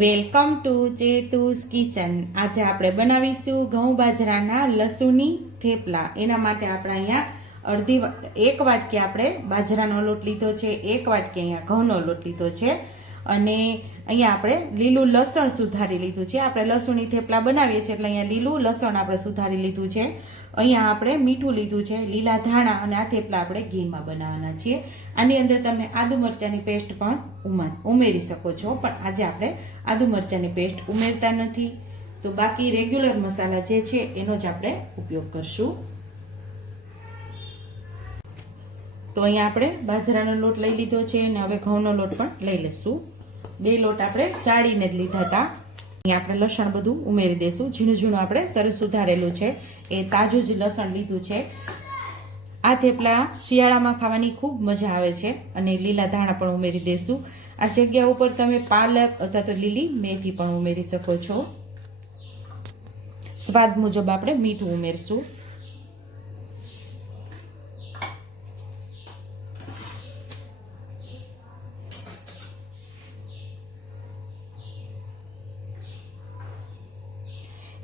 Welcome to ચેતુસ kitchen. આજે આપણે બનાવીશું ઘઉં બાજરાના લસુની થેપલા. એના માટે આપણે અહીંયા અડધી એક વાટકી આપણે બાજરાનો લોટ લીધો છે, એક વાટકી અહીંયા ઘઉંનો લોટ લીધો છે. અને અહીંયા આપણે લીલું લસણ સુધારી લીધું છે. આપણે લસણની થેપલા બનાવીએ છીએ એટલે અહીંયા લીલું લસણ આપણે સુધારી લીધું છે. અહીંયા આપણે મીઠું લીધું છે, લીલા ધાણા અને આ થેપલા આપણે ઘીમાં બનાવવાના છીએ. આની અંદર તમે આદુ મરચાંની પેસ્ટ પણ ઉમા- ઉમેરી શકો છો, પણ આજે આપણે આદુ મરચાંની પેસ્ટ ઉમેરતા નથી. તો બાકી રેગ્યુલર મસાલા જે છે એનો જ આપણે ઉપયોગ કરશું. તો અહીંયા આપણે બાજરાનો લોટ લઈ લીધો છે અને હવે ઘઉંનો લોટ પણ લઈ લઈશું. બે લોટ આપણે ચાળીને જ લીધા હતા. આપણે લસણ બધું ઉમેરી દઈશું ઝીણું ઝીણું આપણે સરસ સુધારેલું છે. એ તાજું જ લસણ લીધું છે. આ થેપલા શિયાળામાં ખાવાની ખૂબ મજા આવે છે અને લીલા ધાણા પણ ઉમેરી દઈશું આ જગ્યા ઉપર તમે પાલક અથવા તો લીલી મેથી પણ ઉમેરી શકો છો. સ્વાદ મુજબ આપણે મીઠું ઉમેરશું.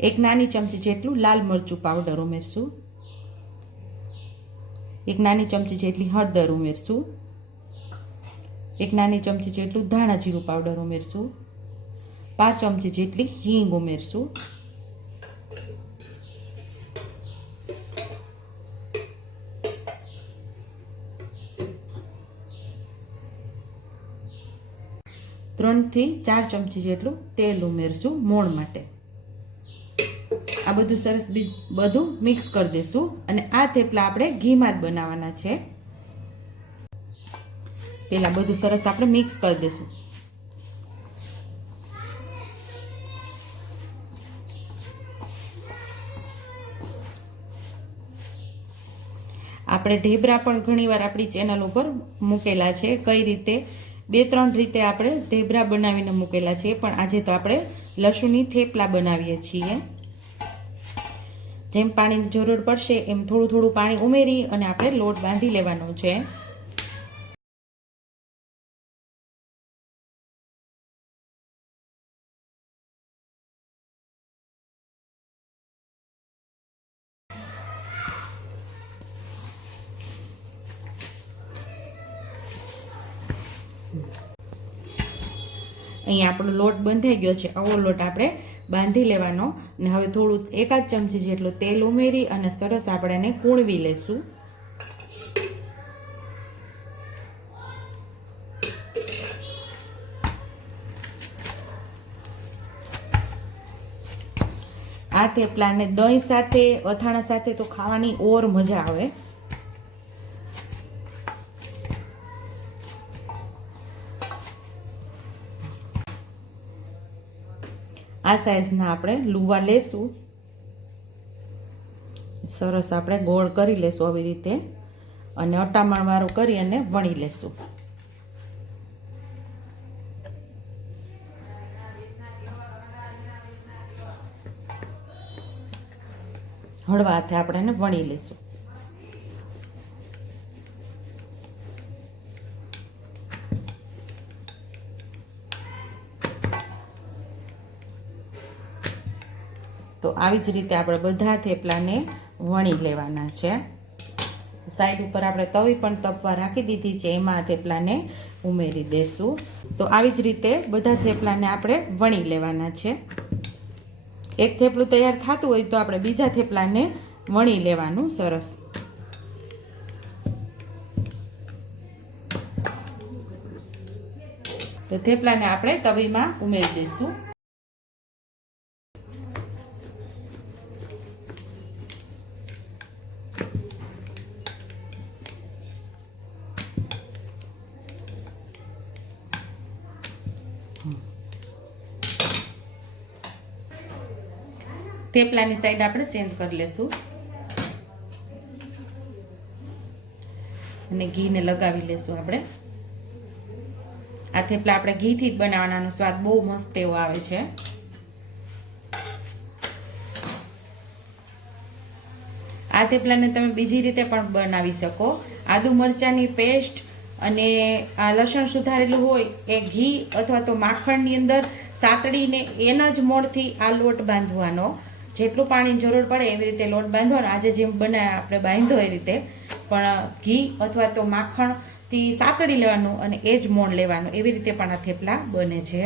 એક નાની ચમચી જેટલું લાલ મરચું પાવડર ઉમેરશું. એક નાની ચમચી જેટલી હળદર ઉમેરશું. એક નાની ચમચી જેટલું ધાણા જીરું પાવડર ઉમેરશું. પાંચ ચમચી જેટલી હિંગ ઉમેરશું. ત્રણથી ચાર ચમચી જેટલું તેલ ઉમેરશું મોણ માટે. આ બધું સરસ બધું મિક્સ કરી દઈશું અને આ થેપલા આપણે ઘીમાં જ બનાવવાના છે. પેલા બધું સરસ આપણે મિક્સ કરી દઈશું આપણે ઢેબરા પણ ઘણીવાર આપણી ચેનલ ઉપર મૂકેલા છે. કઈ રીતે? બે ત્રણ રીતે આપણે ઢેબરા બનાવીને મૂકેલા છે. પણ આજે તો આપણે લસુની થેપલા બનાવીએ છીએ. જેમ પાણીની જરૂર પડશે એમ થોડું થોડું પાણી ઉમેરી અને આપણે લોટ બાંધી લેવાનો છે. અહીંયા આપણો લોટ બંધાઈ ગયો છે. આવો લોટ આપણે બાંધી લેવાનો ને હવે થોડું એકાદ ચમચી જેટલું તેલ ઉમેરી અને સરસ આપણે એને કૂણવી લેશું. આ થેપલાને દહીં સાથે અથાણા સાથે તો ખાવાની ઓર મજા આવે. આ સાઈઝના આપણે લુવા લેશું. સરસ આપણે ગોળ કરી લેશું આવી રીતે. અને અટામણવાળું કરી અને વણી લેશું. હળવા હાથે આપણે એને વણી લેશું. તો આવી જ રીતે આપણે બધા થેપલાને વણી લેવાના છે. સાઈડ ઉપર આપણે તવી પણ તપવા રાખી દીધી છે, એમાં થેપલાને ઉમેરી દેશું. તો આવી જ રીતે બધા થેપલાને આપણે વણી લેવાના છે. એક થેપલું તૈયાર થતું હોય તો આપણે બીજા થેપલાને વણી લેવાનું સરસ. તો થેપલાને આપણે તવીમાં ઉમેરી દઈશું થેપલાની સાઈડ આપણે ચેન્જ કરી લેશું. અને ઘીને લગાવી લેશું આપણે. આ થેપલા આપણે ઘીથી જ બનાવવાનો સ્વાદ બહુ મસ્ત એવો આવે છે. આ થેપલાને તમે બીજી રીતે પણ બનાવી શકો. આદુ મરચાંની પેસ્ટ અને આ લસણ સુધારેલું હોય એ ઘી અથવા તો માખણની અંદર સાતડીને એના જ મોડથી આ લોટ બાંધવાનો. જેટલું પાણી જરૂર પડે એવી રીતે લોટ બાંધવાનો આજે જેમ બને આપણે બાંધો એ રીતે. પણ ઘી અથવા તો માખણથી સાતડી લેવાનું અને એ જ મોણ લેવાનું. એવી રીતે પણ આ થેપલા બને છે.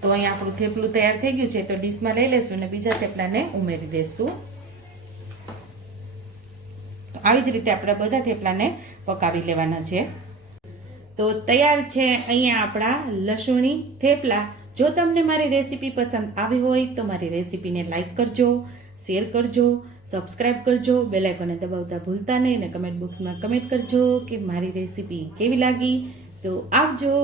તો અહીંયા આપણું થેપલું તૈયાર થઈ ગયું છે. તો ડીશમાં લઈ લેશું અને બીજા થેપલાને ઉમેરી દઈશું આવી જ રીતે આપણે બધા થેપલાને પકાવી લેવાના છે. તો તૈયાર છે અહીંયા આપણા લસુણી થેપલા. જો તમને મારી રેસીપી પસંદ આવી હોય તો મારી રેસીપીને લાઇક કરજો, શેર કરજો, સબસ્ક્રાઇબ કરજો બેલાઇકોને દબાવતા ભૂલતા નહીં અને કમેન્ટ બોક્સમાં કમેન્ટ કરજો કે મારી રેસીપી કેવી લાગી. તો આવજો.